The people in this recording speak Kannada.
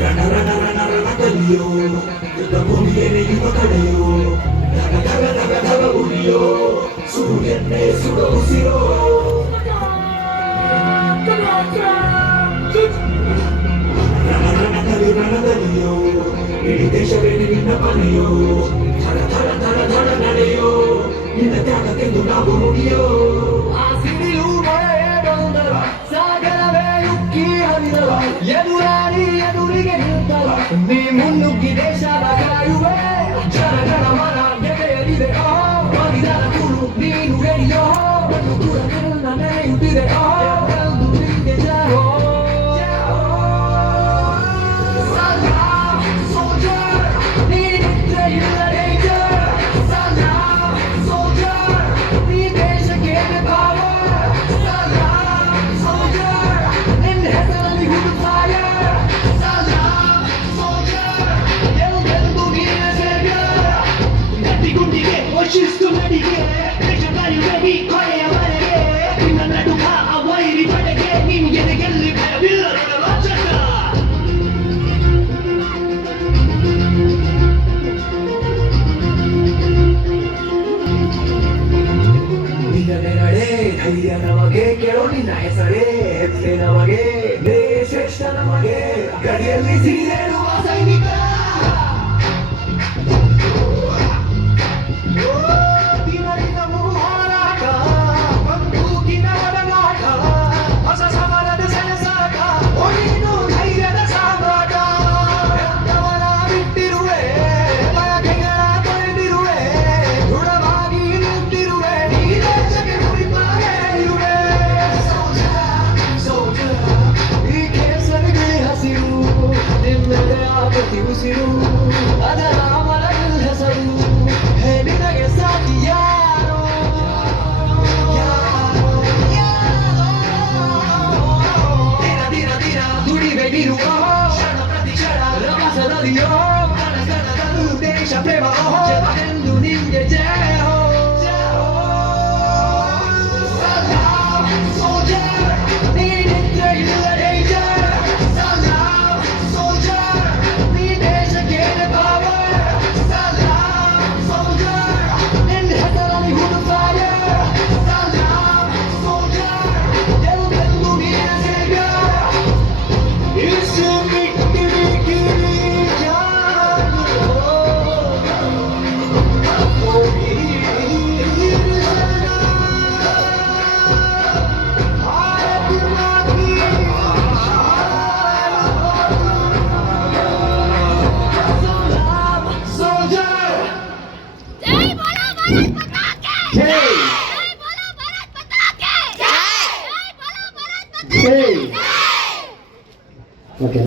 ರಣ ರಣ ರಣ ರಣದಲ್ಲಿಯೋ ಯುದ್ಧ ಭೂಮಿಗೆ ನೆಗೆಯುವ ಕಡೆಯೋ ಧಗ ಧಗ ಧಗ ಧಗ ಉರಿಯೋ ಸೂರ್ಯನ್ನೇ ಸುಡೋ ಉಸಿರೋ ರಣ ರಣದಲ್ಲಿ ರಣದಲ್ಲಿಯೋ ಇಡೀ ದೇಶವೇ ನಿನ್ನ ಮನೆಯೋ ಧಡ ಧಡ ಧಡ ಧಡ ನಡೆಯೋ ನಿನ್ನ ತ್ಯಾಗಕ್ಕೆಂದು ನಾವು ಮುಗಿಯೋ ಎದುರಾಳಿ ಎದುರಿಗೆ ನಿಂತವ ನೀ ಮುನ್ನುಗ್ಗಿ ದೇಶದ ಕಾಯುವೆ ಜನ ಜನ ಮನ ನೆಲೆಯಲಿದೆ ಮಗಿದರ ಕುರು ನೀನು ಗೆಳೆಯೋ ಒಂದು ಕೂಡ ನನ್ನ ನೆನೆಯುತ್ತಿದೆ ಒಂದು ನಿಂಗೆ ಜಾರೋ ಶಿಸ್ತು ನಡಿಗೆ ದೇಶಕಾಯುವೆ ಕೊನೆಯ ಮನೆಗೆ ನಿನ್ನ ನಡುಕ ಆ ವೈರಿ ಪಡೆಗೆ ನಿನ್ಗೆ ಗೆಲ್ಲಿ ಭಯವಿಲ್ಲ ರಾಜಕ ನಿನ್ನನೆ ನಡೆ ಧೈರ್ಯ ನಮಗೆ ಕೇಳೋ ನಿನ್ನ ಹೆಸರೇ ಹೆಸರೇ ನಮಗೆ ಶ್ರೇಷ್ಠ ನಮಗೆ ಗಡಿಯಲ್ಲಿ ಸಿಡಿದೇಳುವ ಸೈನಿಕ ಉಸಿರು ಅದರ ಮರಗಳ ಹೆಸರು ನಿನಗೆ ಸಾಕಿ ಯಾರೋ ದಿನ ದಿನ ದಿನ ದುಡಿವೆ ನೀರು ಕ್ಷಣ ಪ್ರತಿ ಕ್ಷಣ ರಭಸದಲ್ಲಿಯೋ ಕನಸನದಲ್ಲೂ ದೇಶ ಪ್ರೇಮ ಎಂದು ನಿಂಗೆ ಜಯ Okay.